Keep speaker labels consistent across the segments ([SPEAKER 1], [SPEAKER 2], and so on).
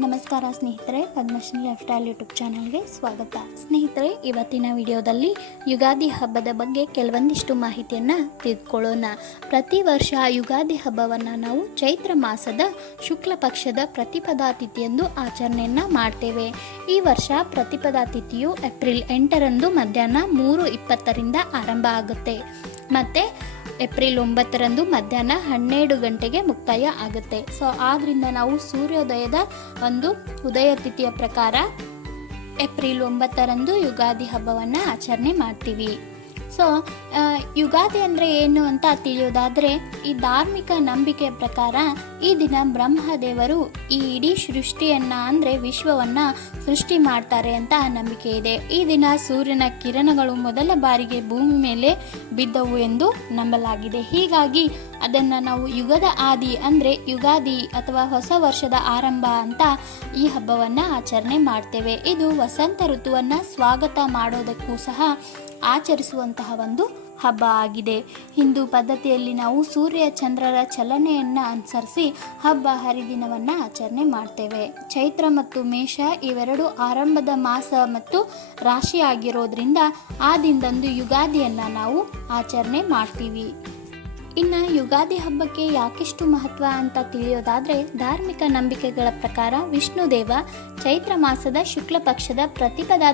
[SPEAKER 1] ನಮಸ್ಕಾರ ಸ್ನೇಹಿತರೆ, Padmashri life style YouTube ಚಾನಲ್ಗೆ ಸ್ವಾಗತ. ಸ್ನೇಹಿತರೆ, ಇವತ್ತಿನ ವಿಡಿಯೋದಲ್ಲಿ ಯುಗಾದಿ ಹಬ್ಬದ ಬಗ್ಗೆ ಕೆಲವೊಂದಿಷ್ಟು ಮಾಹಿತಿಯನ್ನು ತಿಳ್ಕೊಳ್ಳೋಣ ಪ್ರತಿ ವರ್ಷ ಯುಗಾದಿ ಹಬ್ಬವನ್ನು ನಾವು ಚೈತ್ರ ಮಾಸದ ಶುಕ್ಲ ಪಕ್ಷದ ಪ್ರತಿಪದಾ ತಿಥಿಯಂದು ಆಚರಣೆಯನ್ನು ಮಾಡ್ತೇವೆ. ಈ ವರ್ಷ ಪ್ರತಿಪದಾ ತಿಥಿಯು ಏಪ್ರಿಲ್ ಎಂಟರಂದು ಮಧ್ಯಾಹ್ನ ಮೂರು ಇಪ್ಪತ್ತರಿಂದ ಆರಂಭ ಆಗುತ್ತೆ. ಮತ್ತು ಏಪ್ರಿಲ್ ಒಂಬತ್ತರಂದು ಮಧ್ಯಾಹ್ನ ಹನ್ನೆರಡು ಗಂಟೆಗೆ ಮುಕ್ತಾಯ ಆಗುತ್ತೆ. ಸೊ ಆದ್ದರಿಂದ ನಾವು ಸೂರ್ಯೋದಯದ ಒಂದು ಉದಯ ತಿಥಿಯ ಪ್ರಕಾರ ಏಪ್ರಿಲ್ ಒಂಬತ್ತರಂದು ಯುಗಾದಿ ಹಬ್ಬವನ್ನು ಆಚರಣೆ ಮಾಡ್ತೀವಿ. ಸೊ ಯುಗಾದಿ ಅಂದರೆ ಏನು ಅಂತ ತಿಳಿಯೋದಾದರೆ, ಈ ಧಾರ್ಮಿಕ ನಂಬಿಕೆ ಪ್ರಕಾರ ಈ ದಿನ ಬ್ರಹ್ಮದೇವರು ಈ ಇಡೀ ಸೃಷ್ಟಿಯನ್ನು ಅಂದರೆ ವಿಶ್ವವನ್ನು ಸೃಷ್ಟಿ ಮಾಡ್ತಾರೆ ಅಂತ ನಂಬಿಕೆ ಇದೆ. ಈ ದಿನ ಸೂರ್ಯನ ಕಿರಣಗಳು ಮೊದಲ ಬಾರಿಗೆ ಭೂಮಿ ಮೇಲೆ ಬಿದ್ದವು ಎಂದು ನಂಬಲಾಗಿದೆ. ಹೀಗಾಗಿ ಅದನ್ನು ನಾವು ಯುಗದ ಆದಿ ಅಂದರೆ ಯುಗಾದಿ ಅಥವಾ ಹೊಸ ವರ್ಷದ ಆರಂಭ ಅಂತ ಈ ಹಬ್ಬವನ್ನು ಆಚರಣೆ ಮಾಡ್ತೇವೆ. ಇದು ವಸಂತ ಋತುವನ್ನು ಸ್ವಾಗತ ಮಾಡೋದಕ್ಕೂ ಸಹ ಆಚರಿಸುವಂತಹ ಒಂದು ಹಬ್ಬ ಆಗಿದೆ. ಹಿಂದೂ ಪದ್ಧತಿಯಲ್ಲಿ ನಾವು ಸೂರ್ಯ ಚಂದ್ರರ ಚಲನೆಯನ್ನು ಅನುಸರಿಸಿ ಹಬ್ಬ ಹರಿದಿನವನ್ನು ಆಚರಣೆ ಮಾಡ್ತೇವೆ. ಚೈತ್ರ ಮತ್ತು ಮೇಷ ಇವೆರಡು ಆರಂಭದ ಮಾಸ ಮತ್ತು ರಾಶಿ ಆಗಿರೋದ್ರಿಂದ ಆ ದಿನದಂದು ಯುಗಾದಿಯನ್ನು ನಾವು ಆಚರಣೆ ಮಾಡ್ತೀವಿ. ಇನ್ನು ಯುಗಾದಿ ಹಬ್ಬಕ್ಕೆ ಯಾಕೆಷ್ಟು ಮಹತ್ವ ಅಂತ ತಿಳಿಯೋದಾದರೆ ಧಾರ್ಮಿಕ ನಂಬಿಕೆಗಳ ಪ್ರಕಾರ ವಿಷ್ಣುದೇವ ಚೈತ್ರ ಮಾಸದ ಶುಕ್ಲ ಪಕ್ಷದ ಪ್ರತಿಪದಾ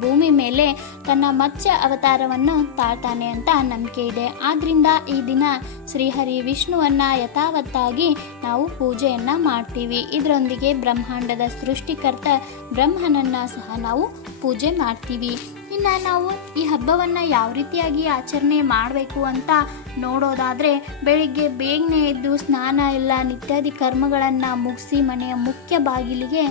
[SPEAKER 1] ಭೂಮಿ ಮೇಲೆ ತನ್ನ ಮತ್ಸ್ಯ ಅವತಾರವನ್ನು ತಾಳ್ತಾನೆ ಅಂತ ನಂಬಿಕೆ ಇದೆ. ಆದ್ದರಿಂದ ಈ ದಿನ ಶ್ರೀಹರಿ ವಿಷ್ಣುವನ್ನ ಯಥಾವತ್ತಾಗಿ ನಾವು ಪೂಜೆಯನ್ನು ಮಾಡ್ತೀವಿ. ಇದರೊಂದಿಗೆ ಬ್ರಹ್ಮಾಂಡದ ಸೃಷ್ಟಿಕರ್ತ ಬ್ರಹ್ಮನನ್ನ ಸಹ ನಾವು ಪೂಜೆ ಮಾಡ್ತೀವಿ. ಇನ್ನು ನಾವು ಈ ಹಬ್ಬವನ್ನು ಯಾವ ರೀತಿಯಾಗಿ ಆಚರಣೆ ಮಾಡಬೇಕು ಅಂತ ನೋಡೋದಾದರೆ ಬೆಳಿಗ್ಗೆ ಬೇಗನೆ ಎದ್ದು ಸ್ನಾನ ಎಲ್ಲ ನಿತ್ಯಾದಿ ಕರ್ಮಗಳನ್ನು ಮುಗಿಸಿ ಮನೆಯ ಮುಖ್ಯ ಬಾಗಿಲಿಗೆ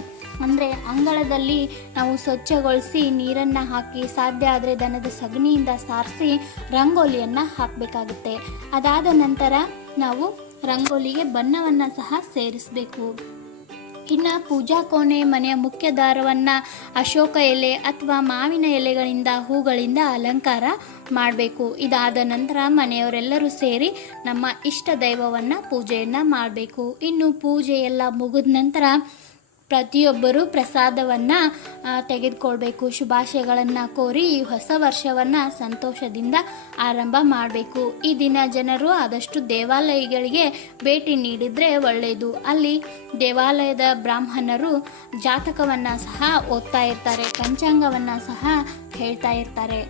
[SPEAKER 1] ಅಂದರೆ ಅಂಗಳದಲ್ಲಿ ನಾವು ಸ್ವಚ್ಛಗೊಳಿಸಿ ನೀರನ್ನು ಹಾಕಿ ಸಾಧ್ಯ ಆದರೆ ದನದ ಸಗಣಿಯಿಂದ ಸಾರಿಸಿ ರಂಗೋಲಿಯನ್ನು ಹಾಕಬೇಕಾಗುತ್ತೆ. ಅದಾದ ನಂತರ ನಾವು ರಂಗೋಲಿಗೆ ಬಣ್ಣವನ್ನು ಸಹ ಸೇರಿಸಬೇಕು. ಇನ್ನು ಪೂಜಾ ಕೋಣೆ ಮನೆಯ ಮುಖ್ಯ ದಾರವನ್ನು ಅಶೋಕ ಎಲೆ ಅಥವಾ ಮಾವಿನ ಎಲೆಗಳಿಂದ ಹೂಗಳಿಂದ ಅಲಂಕಾರ ಮಾಡಬೇಕು. ಇದಾದ ನಂತರ ಮನೆಯವರೆಲ್ಲರೂ ಸೇರಿ ನಮ್ಮ ಇಷ್ಟ ದೈವವನ್ನು ಪೂಜೆಯನ್ನು ಮಾಡಬೇಕು. ಇನ್ನು ಪೂಜೆ ಎಲ್ಲ ಮುಗಿದ ನಂತರ ಪ್ರತಿಯೊಬ್ಬರು ಪ್ರಸಾದವನ್ನು ತೆಗೆದುಕೊಳ್ಬೇಕು. ಶುಭಾಶಯಗಳನ್ನು ಕೋರಿ ಈ ಹೊಸ ವರ್ಷವನ್ನು ಸಂತೋಷದಿಂದ ಆರಂಭ ಮಾಡಬೇಕು. ಈ ದಿನ ಜನರು ಆದಷ್ಟು ದೇವಾಲಯಗಳಿಗೆ ಭೇಟಿ ನೀಡಿದರೆ ಒಳ್ಳೆಯದು ಅಲ್ಲಿ ದೇವಾಲಯದ ಬ್ರಾಹ್ಮಣರು ಜಾತಕವನ್ನು ಸಹ ಓದ್ತಾ ಇರ್ತಾರೆ, ಪಂಚಾಂಗವನ್ನು ಸಹ ಹೇಳ್ತಾ ಇರ್ತಾರೆ.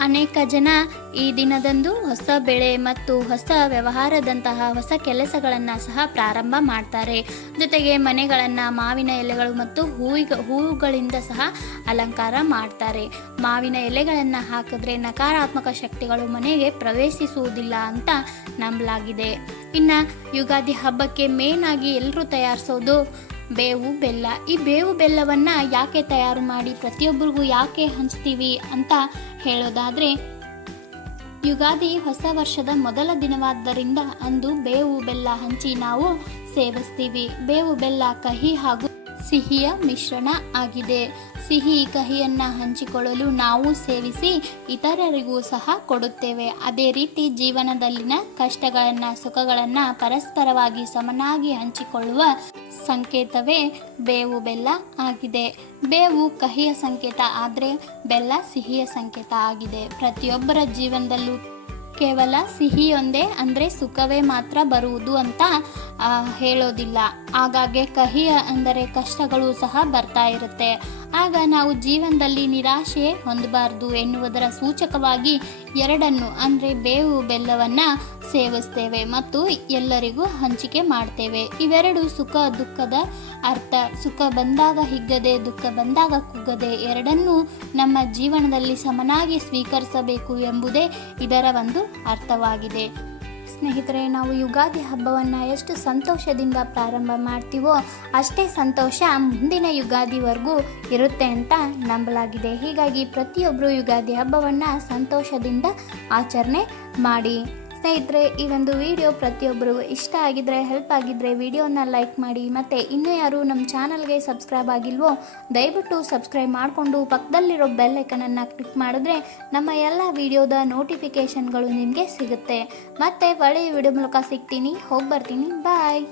[SPEAKER 1] ಅನೇಕ ಜನ ಈ ದಿನದಂದು ಹೊಸ ಬೆಳೆ ಮತ್ತು ಹೊಸ ವ್ಯವಹಾರದಂತಹ ಹೊಸ ಕೆಲಸಗಳನ್ನು ಸಹ ಪ್ರಾರಂಭ ಮಾಡ್ತಾರೆ. ಜೊತೆಗೆ ಮನೆಗಳನ್ನು ಮಾವಿನ ಎಲೆಗಳು ಮತ್ತು ಹೂವಿಗ, ಹೂವುಗಳಿಂದ ಸಹ ಅಲಂಕಾರ ಮಾಡ್ತಾರೆ. ಮಾವಿನ ಎಲೆಗಳನ್ನು ಹಾಕಿದ್ರೆ ನಕಾರಾತ್ಮಕ ಶಕ್ತಿಗಳು ಮನೆಗೆ ಪ್ರವೇಶಿಸುವುದಿಲ್ಲ ಅಂತ ನಂಬಲಾಗಿದೆ. ಇನ್ನು ಯುಗಾದಿ ಹಬ್ಬಕ್ಕೆ ಮೇನ್ ಆಗಿ ಎಲ್ಲರೂ ತಯಾರಿಸೋದು ಬೇವು ಬೆಲ್ಲ. ಈ ಬೇವು ಬೆಲ್ಲವನ್ನು ಯಾಕೆ ತಯಾರು ಮಾಡಿ, ಪ್ರತಿಯೊಬ್ಬರಿಗೂ ಯಾಕೆ ಹಂಚ್ತೀವಿ ಅಂತ ಹೇಳೋದಾದರೆ, ಯುಗಾದಿ ಹೊಸ ವರ್ಷದ ಮೊದಲ ದಿನವಾದ್ದರಿಂದ ಅಂದು ಬೇವು ಬೆಲ್ಲ ಹಂಚಿ ನಾವು ಸೇವಿಸ್ತೀವಿ. ಬೇವು ಬೆಲ್ಲ, ಕಹಿ ಹಾಗೂ ಸಿಹಿಯ ಮಿಶ್ರಣ ಆಗಿದೆ. ಸಿಹಿ ಕಹಿಯನ್ನು ಹಂಚಿಕೊಳ್ಳಲು ನಾವು ಸೇವಿಸಿ ಇತರರಿಗೂ ಸಹ ಕೊಡುತ್ತೇವೆ. ಅದೇ ರೀತಿ ಜೀವನದಲ್ಲಿನ ಕಷ್ಟಗಳನ್ನು, ಸುಖಗಳನ್ನು ಪರಸ್ಪರವಾಗಿ ಸಮನಾಗಿ ಹಂಚಿಕೊಳ್ಳುವ ಸಂಕೇತವೇ ಬೇವು ಬೆಲ್ಲ ಆಗಿದೆ. ಬೇವು ಕಹಿಯ ಸಂಕೇತ ಆದರೆ ಬೆಲ್ಲ ಸಿಹಿಯ ಸಂಕೇತ ಆಗಿದೆ. ಪ್ರತಿಯೊಬ್ಬರ ಜೀವನದಲ್ಲೂ ಕೇವಲ ಸಿಹಿಯೊಂದೇ ಅಂದರೆ ಸುಖವೇ ಮಾತ್ರ ಬರುವುದು ಅಂತ ಹೇಳೋದಿಲ್ಲ. ಹಾಗಾಗಿ ಕಹಿ ಅಂದರೆ ಕಷ್ಟಗಳು ಸಹ ಬರ್ತಾ ಇರುತ್ತೆ. ಆಗ ನಾವು ಜೀವನದಲ್ಲಿ ನಿರಾಶೆ ಹೊಂದಬಾರ್ದು ಎನ್ನುವುದರ ಸೂಚಕವಾಗಿ ಎರಡನ್ನು ಅಂದರೆ ಬೇವು ಬೆಲ್ಲವನ್ನು ಸೇವಿಸ್ತೇವೆ ಮತ್ತು ಎಲ್ಲರಿಗೂ ಹಂಚಿಕೆ ಮಾಡ್ತೇವೆ. ಇವೆರಡು ಸುಖ ದುಃಖದ ಅರ್ಥ. ಸುಖ ಬಂದಾಗ ಹಿಗ್ಗದೆ, ದುಃಖ ಬಂದಾಗ ಕುಗ್ಗದೆ ಎರಡನ್ನೂ ನಮ್ಮ ಜೀವನದಲ್ಲಿ ಸಮನಾಗಿ ಸ್ವೀಕರಿಸಬೇಕು ಎಂಬುದೇ ಇದರ ಒಂದು ಅರ್ಥವಾಗಿದೆ. ಸ್ನೇಹಿತರೆ, ನಾವು ಯುಗಾದಿ ಹಬ್ಬವನ್ನು ಎಷ್ಟು ಸಂತೋಷದಿಂದ ಪ್ರಾರಂಭ ಮಾಡ್ತೀವೋ ಅಷ್ಟೇ ಸಂತೋಷ ಮುಂದಿನ ಯುಗಾದಿವರೆಗೂ ಇರುತ್ತೆ ಅಂತ ನಂಬಲಾಗಿದೆ. ಹೀಗಾಗಿ ಪ್ರತಿಯೊಬ್ಬರು ಯುಗಾದಿ ಹಬ್ಬವನ್ನು ಸಂತೋಷದಿಂದ ಆಚರಣೆ ಮಾಡಿ. ಸ್ನೇಹಿತರೆ ಈ ಒಂದು ವಿಡಿಯೋ ಪ್ರತಿಯೊಬ್ಬರಿಗೂ ಇಷ್ಟ ಆಗಿದ್ರೆ ಹೆಲ್ಪ್ ಆಗಿದ್ರೆ ವಿಡಿಯೋನ ಲೈಕ್ ಮಾಡಿ. ಮತ್ತೆ ಇನ್ನೂ ಯಾರು ನಮ್ಮ ಚಾನಲ್ಗೆ ಸಬ್ಸ್ಕ್ರೈಬ್ ಆಗಿಲ್ವೋ, ದಯವಿಟ್ಟು ಸಬ್ಸ್ಕ್ರೈಬ್ ಮಾಡಿಕೊಂಡು ಪಕ್ಕದಲ್ಲಿರೋ ಬೆಲ್ ಐಕನನ್ನು ಕ್ಲಿಕ್ ಮಾಡಿದ್ರೆ ನಮ್ಮ ಎಲ್ಲ ವಿಡಿಯೋದ ನೋಟಿಫಿಕೇಷನ್ಗಳು ನಿಮಗೆ ಸಿಗುತ್ತೆ. ಮತ್ತೆ ಒಳ್ಳೆಯ ವಿಡಿಯೋ ಮೂಲಕ ಸಿಗ್ತೀನಿ. ಹೋಗಿ ಬರ್ತೀನಿ ಬಾಯ್